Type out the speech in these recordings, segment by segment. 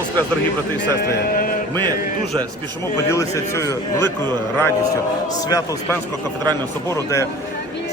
Воскрес, дорогі брати і сестри. Ми дуже спішимо поділитися цією великою радістю свято Успенського кафедрального собору, де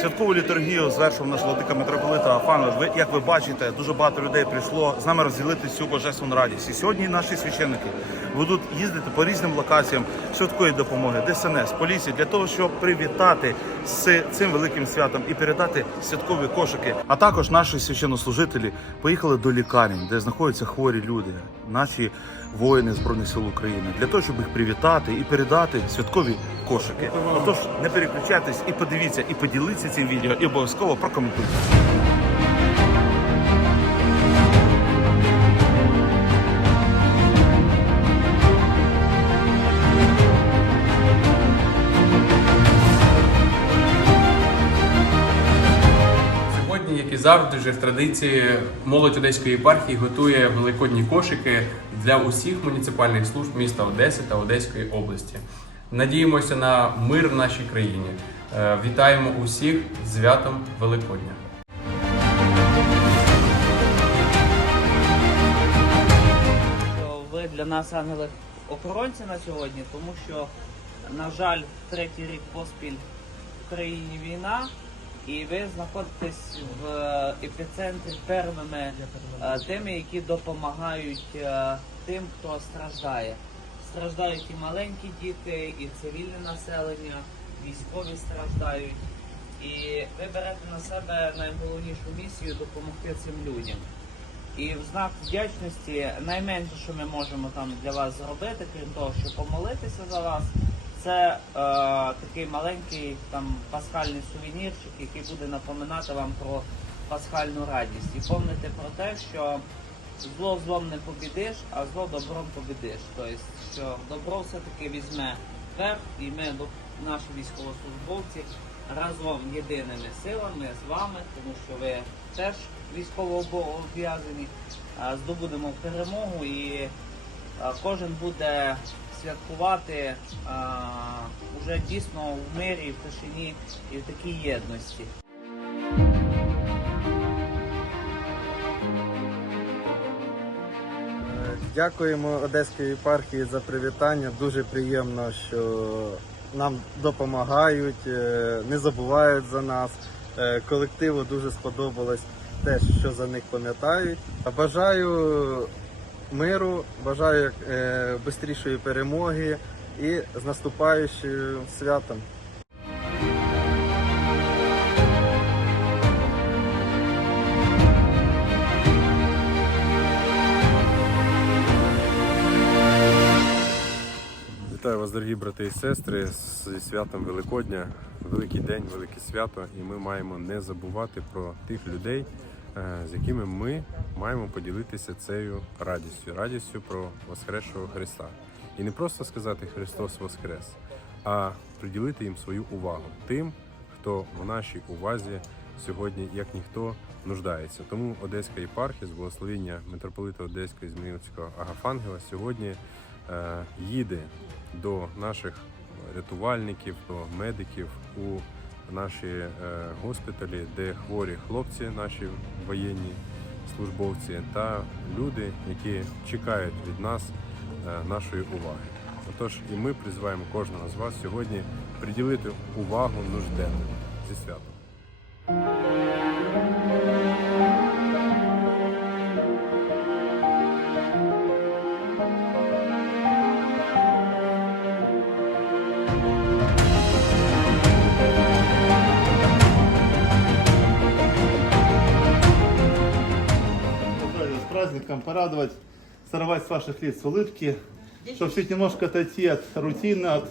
святкову літургію звершив наш владика митрополита Афана. Ви, як ви бачите, дуже багато людей прийшло з нами розділити цю божественну радість. І сьогодні наші священники будуть їздити по різним локаціям швидкої допомоги, ДСНС, поліції для того, щоб привітати з цим великим святом і передати святкові кошики. А також наші священнослужителі поїхали до лікарень, де знаходяться хворі люди, наші воїни збройних сил України, для того, щоб їх привітати і передати святкові кошики. Отож, не переключайтесь і подивіться, і поділіться цим відео, і обов'язково прокоментуйте. Як і завжди, вже в традиції молодь Одеської єпархії готує великодні кошики для усіх муніципальних служб міста Одеси та Одеської області. Надіємося на мир в нашій країні. Е, Вітаємо усіх з святом Великодня. ви для нас ангели охоронці на сьогодні, тому що, на жаль, третій рік поспіль в країні війна, і ви знаходитесь в е, епіцентрі первими е, тими, які допомагають тим, хто страждає. Страждають і маленькі діти, і цивільне населення, військові страждають. І ви берете на себе найголовнішу місію допомогти цим людям. І в знак вдячності найменше, що ми можемо там для вас зробити, крім того, що помолитися за вас, це е, такий маленький там пасхальний сувенірчик, який буде напоминати вам про пасхальну радість. І помните про те, що зло злом не побідиш, а зло добром побідиш. Тобто, що добро все-таки візьме верх, і ми, наші військовослужбовці, разом єдиними силами з вами, тому що ви теж військово обов'язані, здобудемо перемогу і кожен буде святкувати а, уже дійсно в мирі, в тишині і в такій єдності. Дякуємо Одеської єпархії за привітання. Дуже приємно, що нам допомагають, е, не забувають за нас. Е, Колективу дуже сподобалось те, що за них пам'ятають. Бажаю миру, бажаю е, швидшої перемоги і з наступаючим святом. Вас, дорогі брати і сестри, зі святом Великодня. Великий день, велике свято, і ми маємо не забувати про тих людей, е, з якими ми маємо поділитися цією радістю, радістю про Воскресшого Христа. І не просто сказати Христос Воскрес, а приділити їм свою увагу тим, хто в нашій увазі сьогодні, як ніхто, нуждається. Тому Одеська єпархія з благословення митрополита Одеського і Зміївського Агафангела сьогодні їде до наших рятувальників, до медиків у наші е, госпіталі, де хворі хлопці, наші воєнні службовці та люди, які чекають від нас е, нашої уваги. Отож, і ми призиваємо кожного з вас сьогодні приділити увагу нужденним зі святом. с праздником, порадовать, сорвать с ваших лиц улыбки, чтобы чуть немножко отойти от рутины, от,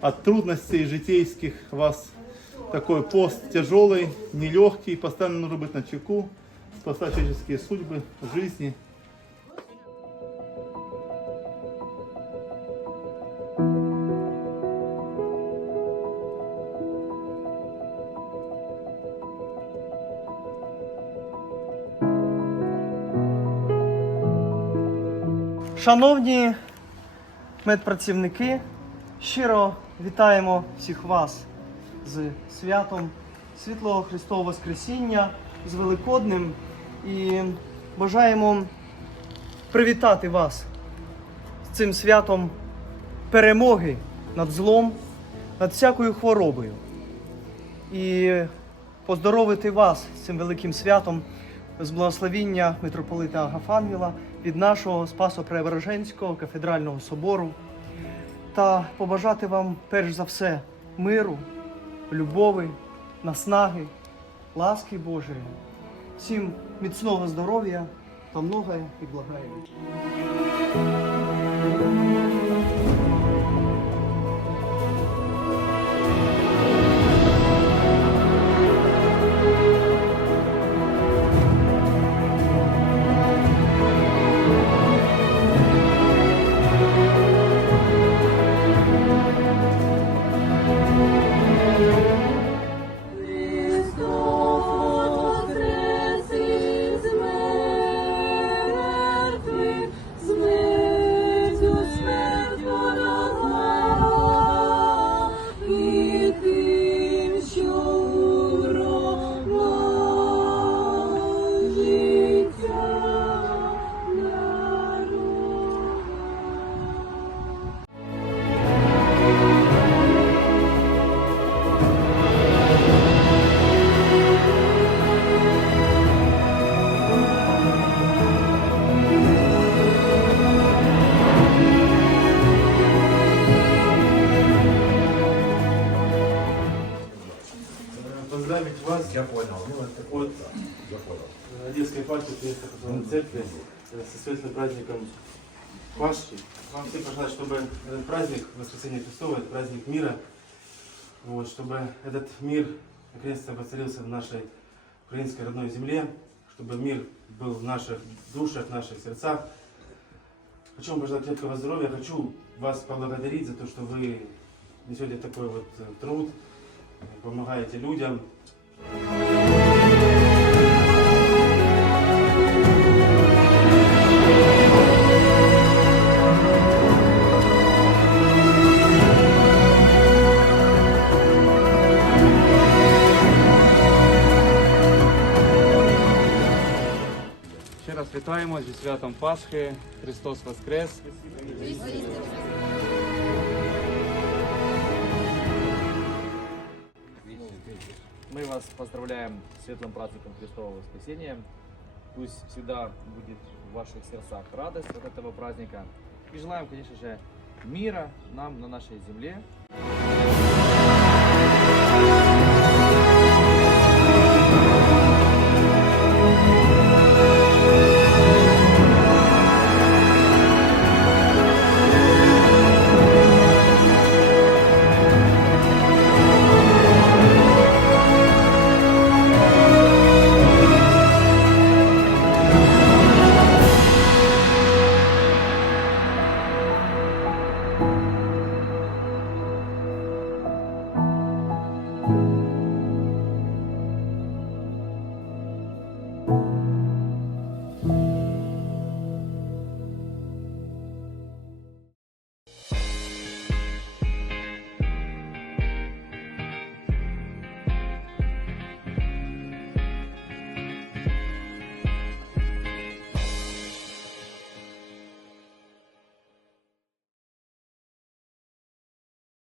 от трудностей житейских. У вас такой пост тяжелый, нелегкий, постоянно нужно быть на чеку, спасать человеческие судьбы, жизни. Шановні медпрацівники, щиро вітаємо всіх вас з святом Світлого Христового Воскресіння, з Великодним і бажаємо привітати вас з цим святом перемоги над злом, над всякою хворобою. І поздоровити вас з цим великим святом з благословіння митрополита Агафангела від нашого Спасо-Преображенського кафедрального собору та побажати вам перш за все миру, любові, наснаги, ласки Божої, всім міцного здоров'я та многое і благає. Вас. Я понял. От э, Одесской партии Приезда Католической Церкви э, со светлым праздником Пасхи. Вам всем пожелать, чтобы этот праздник Воскресения Христова, этот праздник мира, вот, чтобы этот мир наконец-то воцарился в нашей украинской родной земле, чтобы мир был в наших душах, в наших сердцах. Хочу вам пожелать крепкого здоровья, хочу вас поблагодарить за то, что вы несете такой вот э, труд, помогаете людям. Ще раз вітаємо зі святом Пасхи. Христос Воскрес! Мы вас поздравляем с светлым праздником Христового Воскресения. Пусть всегда будет в ваших сердцах радость от этого праздника. И желаем, конечно же, мира нам на нашей земле.